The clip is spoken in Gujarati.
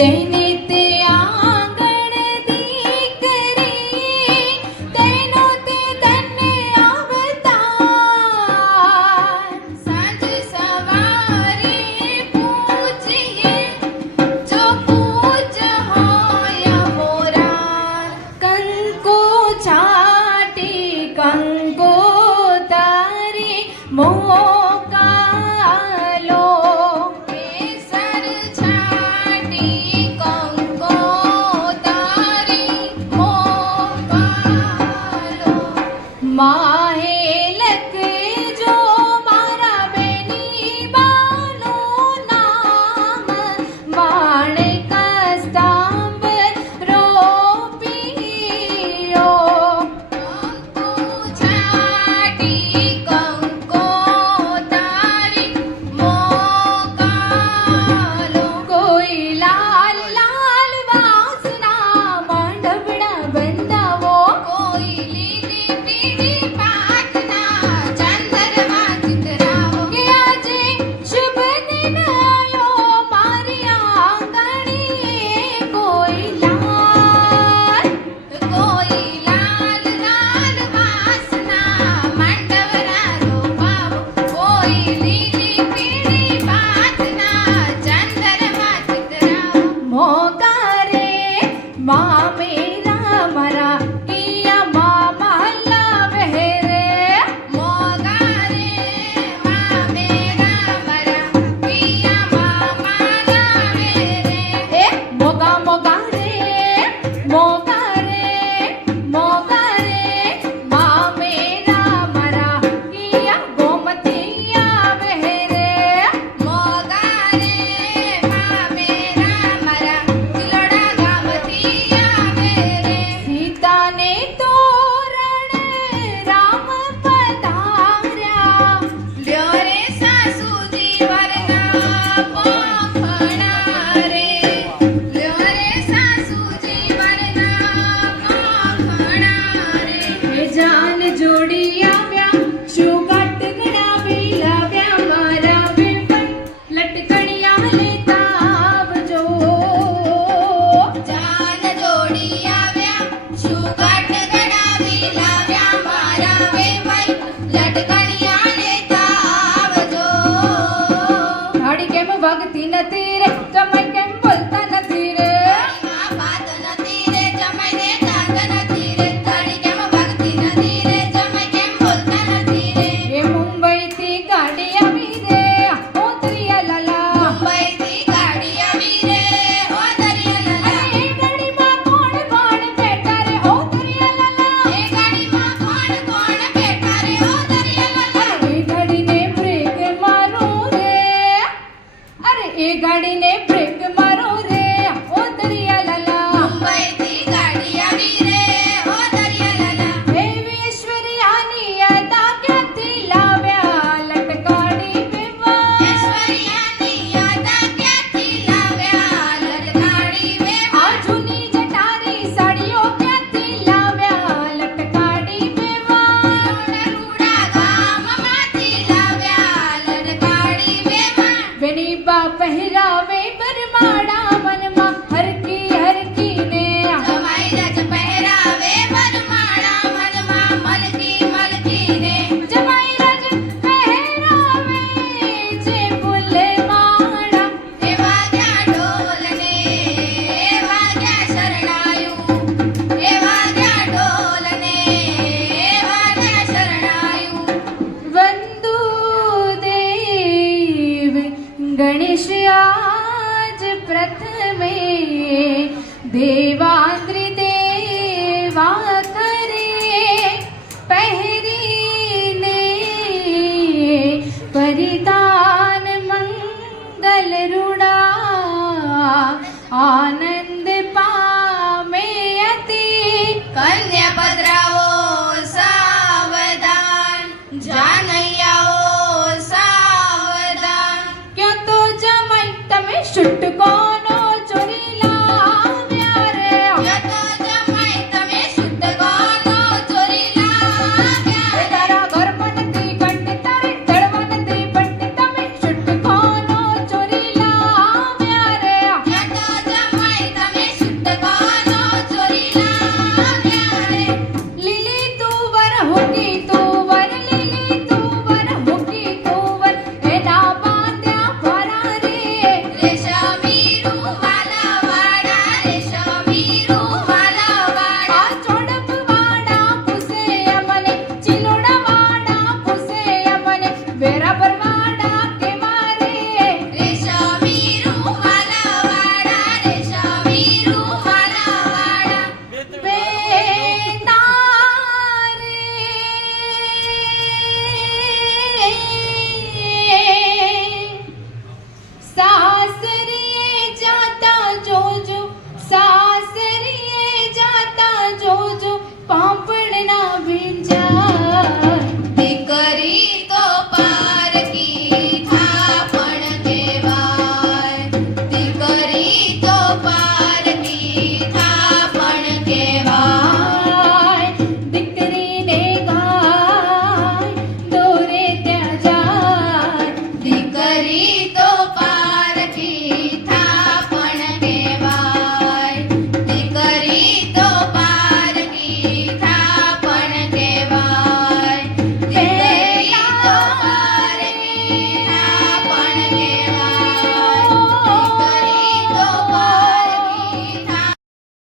જઈને તે આંગણ દીકરી તેનો તે તને અવતાર સાંજ સવારે પૂજીએ જો પૂજ હોય મોરા કંકો છાટી કંકો તારી મોકાલો કેસર છાટી કંકો તારી મોકાલો માહે લખજો મારા બેની બાનું નામ માણેક સ્તંભ રોપિયો કંકુ છાટી કંકો તારી મોકાલો કોઈ લાલ લાલ વાસના માંડવડા બંધાવો કોઈ લીલી પીળી પાટના ચંદરમા ચિતરાવો કે આજે શુભ દિન આયો મારી આંગણીએ કોઈ લાલ લાલ વાસના માંડવડા રોપાવો કોઈ લીલી પીળી પાટના ચંદરમા ચિતરાવો મોગારે મા મેરા મારા પિયા મા મહલ્લા વહેરે મોગારે મા મેરા મારા પિયા મા મહલ્લા વહેરે એ મોગા મોગા રે મોગા રે મોગા રે મા મેરા મારા પિયા ગોમતીયા વહેરે મોગા રે મા મેરા મારા ચિલોડા ગામતીયા વહેરે સીતાને તોરણ રામ પધાર્યા લ્યો રે સાસુજી વરના પોખણા રે લ્યો રે સાસુજી વરના પોખણા રે હે જાન જોડી આવ્યા શું કાટ ગણાવી લાવ્યા મારા વેપણ લટકણિયા લેતા આવજો જાન જોડી આવ્યા શું કાટ ગણાવી લાવ્યા મારા વેપણ લટકણિયા લેતા આવજો ગાડી કેમ વાગતી નથી રે જમાઈ કેમ બોલતા નથી રે વાત નથી રે જમાઈને દાંત નથી રે ગાડી કેમ વાગતી નથી રે જમાઈ કેમ બોલતા નથી રે એ મુંબઈથી ગાડી આવી રે ઓ દરિયા લાલા મુંબઈથી ગાડી આવી રે ઓ દરિયા લાલા એ ગાડીમાં કોણ કોણ બેઠા રે ઓ દરિયા લાલા એ ગાડીમાં કોણ કોણ બેઠા રે ઓ દરિયા લાલા એ ગાડીને બ્રેક મારો રે અરે એ ગાડીને બ્રેક મારો રે ઓ દરિયા લાલા મુંબઈથી ગાડી આવી રે ઓ દરિયા લાલા હે ઈશ્વરિયાની યાદા ક્યાંથી લાવ્યા લટકાડી વેવા ઈશ્વરિયાની યાદા ક્યાંથી લાવ્યા લટકાડી વેવા આ જૂની જટારી સાડીઓ ક્યાંથી લાવ્યા લટકાડી વેવા રૂડા ગામમાંથી લાવ્યા લટકાડી વેવા બેની બા પહેરાવે બરમાડા મનમાં હરકી હરકી ને જમાઈ રજ પહેરાવે બરમાડા મનમાં મલકી મલકી ને જમાઈ રજ પહેરાવે જે ફૂલે માળા એ વાગ્યા ઢોલને એ વાગ્યા શરણાયું એ વાગ્યા ઢોલને એ વાગ્યા શરણાયું વંદુ દેવ ગણેશ આજ પ્રથમે દેવાંદ્રિ દેવા કરે પહેરીને પરિધાન મંગલ રૂડા આનંદ પામે અતિ કન્યા પધરાવો સાવધાન જાનૈયાઓ સાવધાન ક્યાં તો જમાઈ તમે છૂટકો